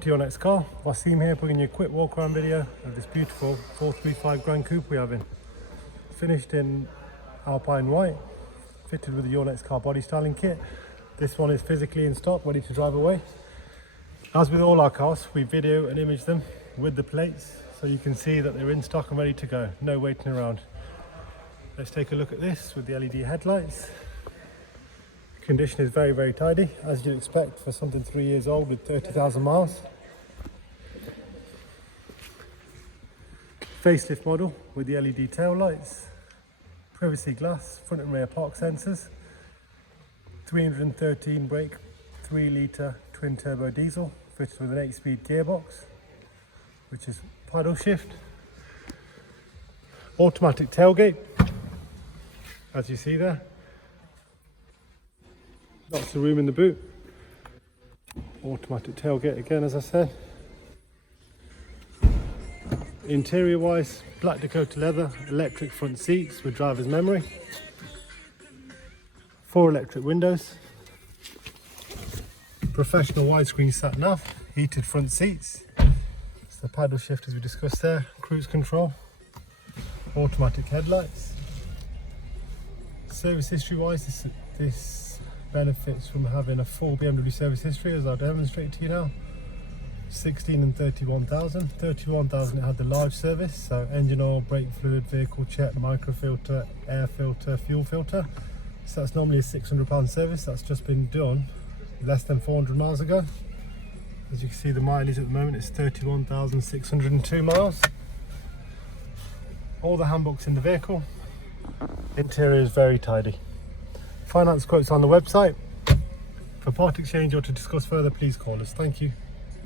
Welcome to your next car. Wasim here, bringing you a quick walk around video of this beautiful 435 Grand Coupe we have in. Finished in Alpine White, fitted with the Your Next Car body styling kit. This one is physically in stock, ready to drive away. As with all our cars, we video and image them with the plates so you can see that they're in stock and ready to go. No waiting around. Let's take a look at this with the LED headlights. Condition is very tidy, as you'd expect for something 3 years old with 30,000 miles. Facelift model with the LED tail lights, privacy glass, front and rear park sensors, 313 brake, 3 litre twin turbo diesel fitted with an 8-speed gearbox, which is paddle shift, automatic tailgate, as you see there. Lots of room in the boot. Automatic tailgate again, as I said. Interior wise, black Dakota leather, electric front seats with driver's memory. 4 electric windows. Professional widescreen sat nav, heated front seats. It's the paddle shift as we discussed there. Cruise control. Automatic headlights. Service history wise, this benefits from having a full BMW service history, as I'll demonstrate to you now. 16 and 31,000. 31,000 it had the live service, so engine oil, brake fluid, vehicle check, microfilter, air filter, fuel filter. So that's normally a £600 service. That's just been done less than 400 miles ago. As you can see, the mileage at the moment is 31,602 miles. All the handbooks in the vehicle. Interior is very tidy. Finance quotes on the website. For part exchange or to discuss further, please call us. Thank you.